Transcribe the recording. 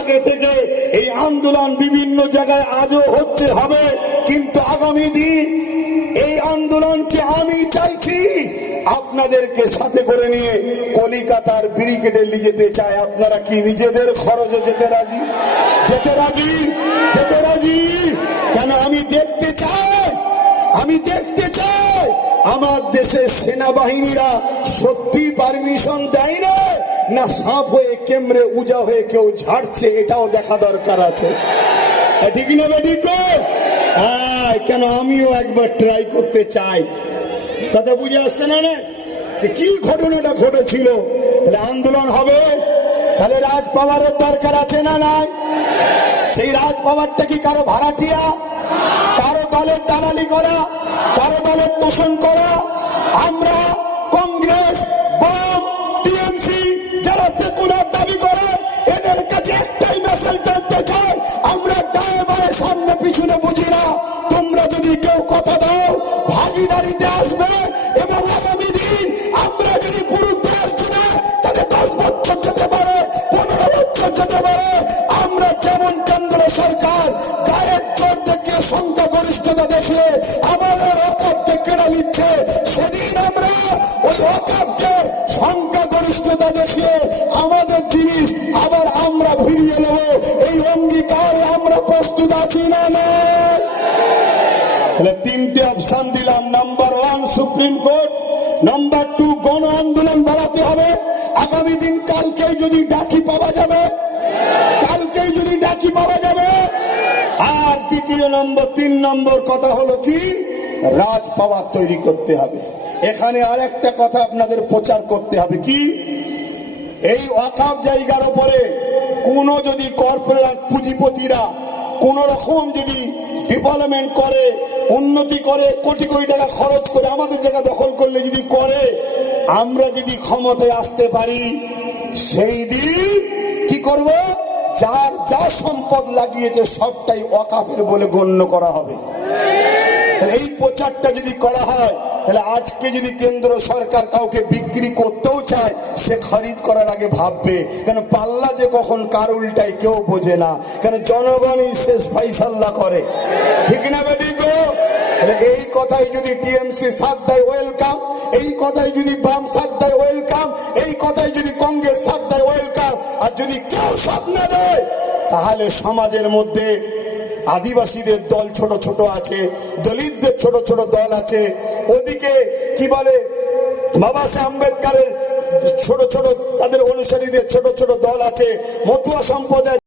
আগে থেকে এই আন্দোলন বিভিন্ন জায়গায় আজও হচ্ছে, হবে, কিন্তু আগামী দিন এই আন্দোলনকে আমি চাইছি আপনাদেরকে সাথে করে নিয়ে কলিকাতার ব্রিগেডে নিয়ে যেতে চাই। আপনারা কি নিজেদের খরচে যেতে রাজি? যেতে রাজি? যেতে রাজি? কেন আমি দেখতে চাই আমার দেশের সেনাবাহিনীরা সত্যি পারমিশন দেয় না সাপ হয়ে কেমরে উজা হয়ে কেউ ঝাড়ছে, এটাও দেখা দরকার আছে। ঠিক না বেটি? হ্যাঁ, কেন আমিও একবার ট্রাই করতে চাই। কথা বুঝে আসছে না? কি ঘটনাটা ঘটেছিল? তাহলে আন্দোলন হবে, তাহলে রাজ পাওয়ারের দরকার আছে না নাই? সেই রাজ পাওয়ারটা কি কারো ভাড়াটিয়া, কারো দলের দালালি করা, কারো দলের তোষণ করা? আমরা কংগ্রেস, বাম, টিএমসি যারা সেকুলার দাবি করে এদের কাছে একটাই মেসেজ জানতে চাই, আমরা ডায়ে বায়ে সামনে পিছনে বুঝি না। তোমরা যদি কেউ কথা দাও ভাগিদারিতে আসবে এবং আগামী দিন আমরা যদি পুরো দেশ জুড়ে তাকে 10 বছর যেতে পারে, 15 বছর যেতে পারে, আমরা যেমন কেন্দ্র সরকার গায়ের জোর দেখিয়ে সংখ্যাগরিষ্ঠতা দেখিয়ে আমাদের ওয়াকফকে কেড়ে নিচ্ছে, সেদিন আমরা ওই ওয়াকফকে সংখ্যাগরিষ্ঠতা দেখিয়ে আমাদের জিনিস আবার আমরা ফিরিয়ে নেব। এই অঙ্গীকার আমরা প্রস্তুত আছি না? তাহলে 3টে অপশন দিলাম। নাম্বার 1 সুপ্রিম কোর্ট, নাম্বার 2 গণ আন্দোলন বাড়াতে হবে। আগামী দিন কালকেই যদি ডাকি পাওয়া যাবে, আর দ্বিতীয় নম্বর 3 নম্বর কথা হলো কি, রাজ পাওয়ার তৈরি করতে হবে। এখানে আরেকটা কথা আপনাদের প্রচার করতে হবে কি, এই ওয়াকফ জায়গার উপরে কোন যদি কর্পোরেট পুঁজিপতিরা কোন রকম যদি ডেভেলপমেন্ট করে, উন্নতি করে, কোটি কোটি টাকা খরচ করে আমাদের জায়গা দখল করলে যদি করে, আমরা যদি ক্ষমতায় আসতে পারি, সেই দিন কি করব, যার যা সম্পদ লাগিয়েছে সবটাই ওয়াকফের বলে গণ্য করা হবে। তাহলে এই প্রচারটা যদি করা হয়, তাহলে আজকে যদি কেন্দ্র সরকার কাউকে বিক্রি করতেও চায়, সে খরিদ করার আগে ভাববে, কেন পাল্লা যে কখন কার উল্টায় কেউ বোঝে না, কেন জনগণই শেষ ফাইসাল্লা করে। ঠিক না বেটি গো? এই কথাই যদি টিএমসি সাথ দেয় ওয়েলকাম, এই কথাই যদি বাম সাথ দেয় ওয়েলকাম, এই কথাই যদি কংগ্রেস সাথ দেয় ওয়েলকাম। আর যদি কেউ সাথ না দেয়, তাহলে সমাজের মধ্যে আদিবাসীদের দল ছোট ছোট আছে, দলিতদের ছোট ছোট দল আছে, ওদিকে কি বলে বাবা সাহেব আম্বেদকরের ছোট ছোট তাদের অনুসারীদের ছোট ছোট দল আছে, মতুয়া সম্প্রদায়